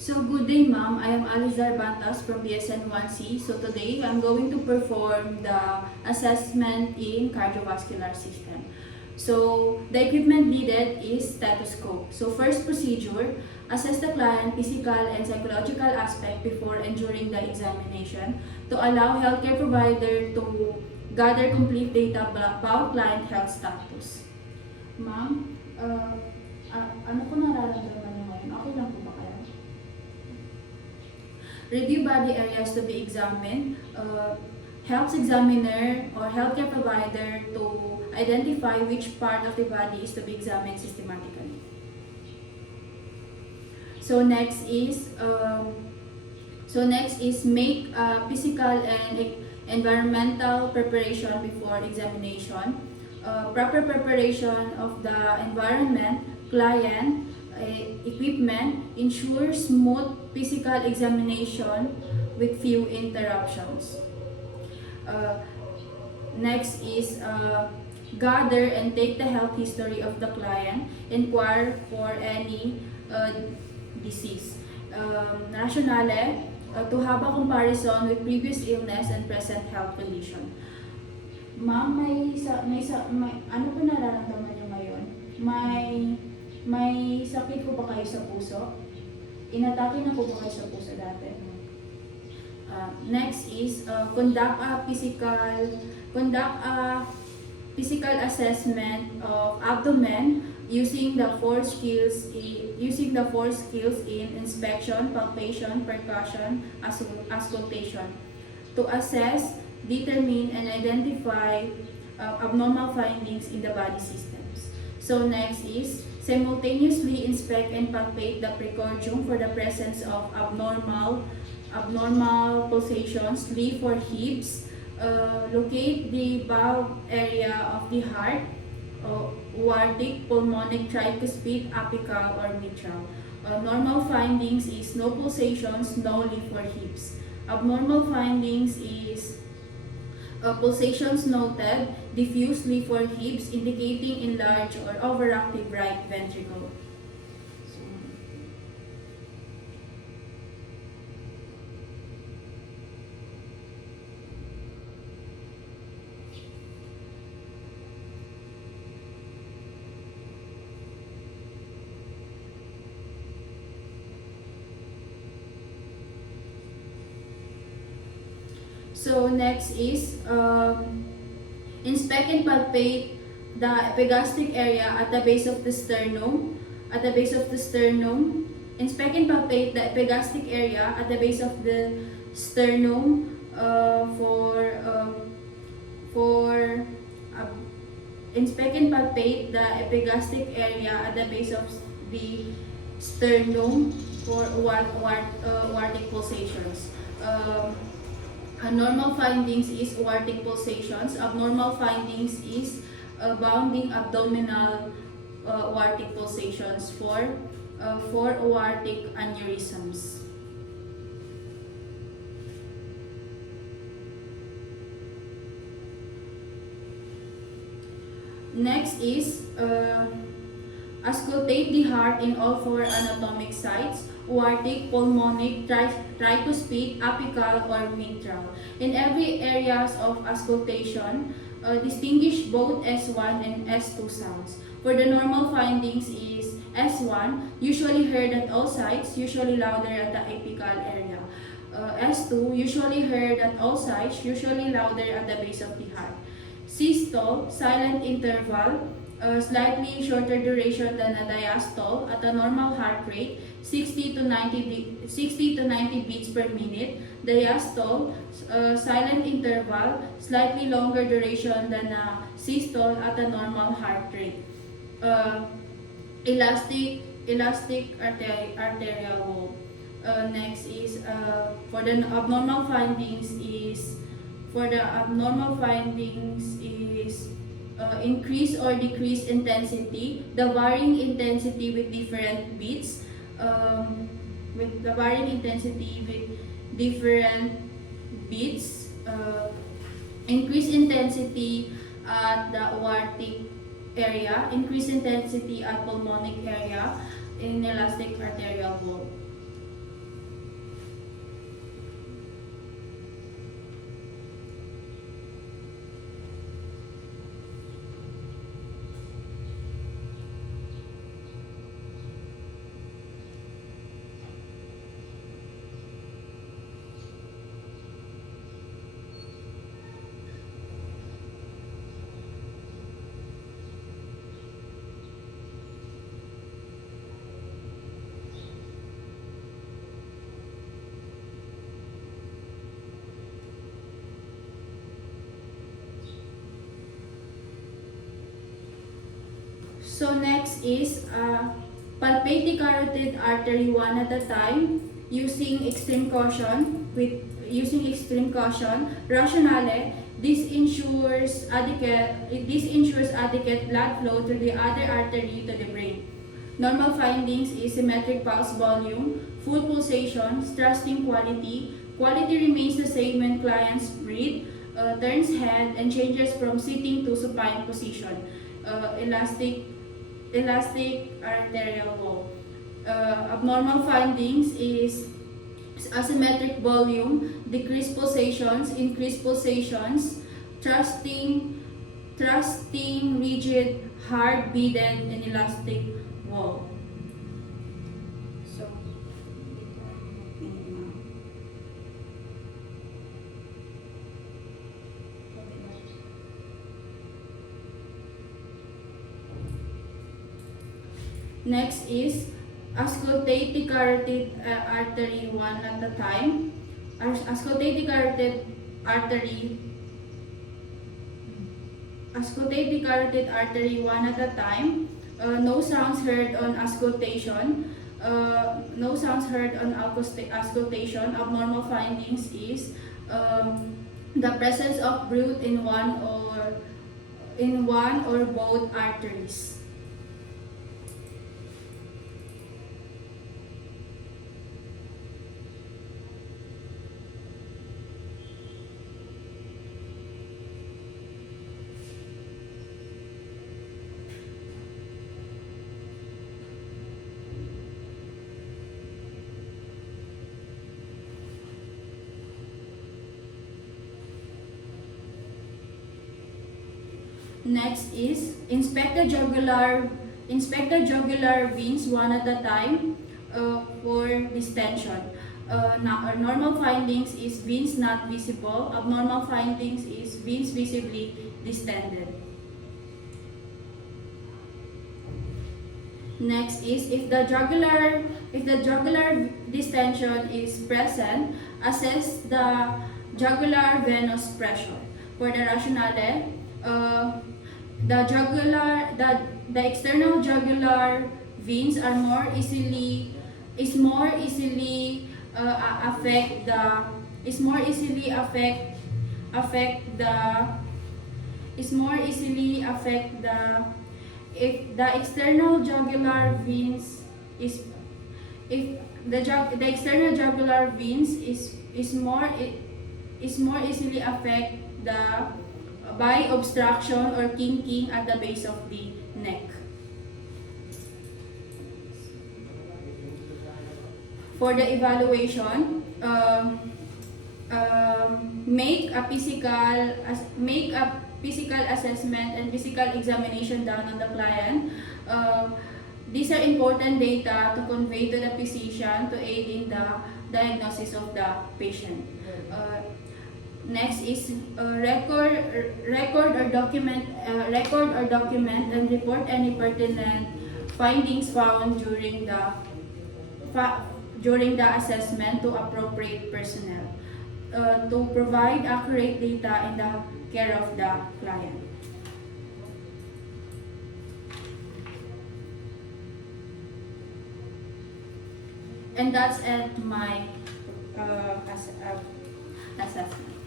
So good day, ma'am. I am Alizar Bantas from BSN1C. So today I'm going to perform the assessment in cardiovascular system. So the equipment needed is stethoscope. So first procedure, assess the client physical and psychological aspect before and during the examination to allow healthcare provider to gather complete data about client health status. Ma'am, ano po nararamdaman niyo ngayon? Okay lang po ba kayo? Review body areas to be examined. Helps examiner or healthcare provider to identify which part of the body is to be examined systematically. So next is make physical and environmental preparation before examination. Proper preparation of the environment, client, equipment ensures smooth physical examination with few interruptions. Next is gather and take the health history of the client, inquire for any disease. Rationale, to have a comparison with previous illness and present health condition. Ma'am, ano po nararamdaman niyo ngayon? May sakit po ba kayo sa puso? Inatake na po ba kayo sa puso dati? Next is conduct a physical assessment of abdomen using the four skills in inspection, palpation, percussion, auscultation to assess, determine, and identify abnormal findings in the body systems. So next is simultaneously inspect and palpate the precordium for the presence of abnormal pulsations, leave for hips, locate the valve area of the heart, aortic, pulmonic, tricuspid, apical, or mitral. Normal findings is no pulsations, no leave for hips. Abnormal findings is pulsations noted, diffuse leave for hips, indicating enlarged or overactive right ventricle. So next is inspect and palpate the epigastric area at the base of the sternum. Inspect and palpate the epigastric area at the base of the sternum inspect and palpate the epigastric area at the base of the sternum for aortic pulsations. Normal findings is aortic pulsations. Abnormal findings is bounding abdominal aortic pulsations for aortic aneurysms. Next is auscultate the heart in all four anatomic sites: aortic, pulmonic, tricuspid, apical, or mitral. In every areas of auscultation, distinguish both S1 and S2 sounds. For the normal findings is S1, usually heard at all sites, usually louder at the apical area. S2, usually heard at all sites, usually louder at the base of the heart. Systole, silent interval, slightly shorter duration than a diastole at a normal heart rate, 60 to 90 beats per minute. Diastole, silent interval, slightly longer duration than a systole at a normal heart rate. Elastic arterial wall. Next is for the abnormal findings is increase or decrease intensity, the varying intensity with different beats, increase intensity at the aortic area, increase intensity at pulmonic area, in elastic arterial wall. So next is palpate the carotid artery one at a time using extreme caution. Rationale, this ensures adequate blood flow through the other artery to the brain. Normal findings is symmetric pulse volume, full pulsations, trusting quality. Quality remains the same when clients breathe, turns head, and changes from sitting to supine position. Elastic arterial wall. Abnormal findings is asymmetric volume, decreased pulsations, increased pulsations, thrusting, rigid, hard, beaded, and elastic wall. So, next is auscultate the carotid artery one at a time. Auscultate the carotid artery. Auscultate the carotid artery one at a time. No sounds heard on auscultation. Auscultation. Abnormal findings is the presence of bruit in one or both arteries. Next is inspect the jugular veins one at a time for distension. Normal findings is veins not visible. Abnormal findings is veins visibly distended. Next is if the jugular distension is present, assess the jugular venous pressure. For the rationale, the external jugular veins are more easily affect the if the external jugular veins is if the external jugular veins is more easily affect the by obstruction or kinking at the base of the neck. For the evaluation, make a physical assessment and physical examination done on the client. These are important data to convey to the physician to aid in the diagnosis of the patient. Next is record or document and report any pertinent findings found during the assessment to appropriate personnel to provide accurate data in the care of the client. And that's at my assessment.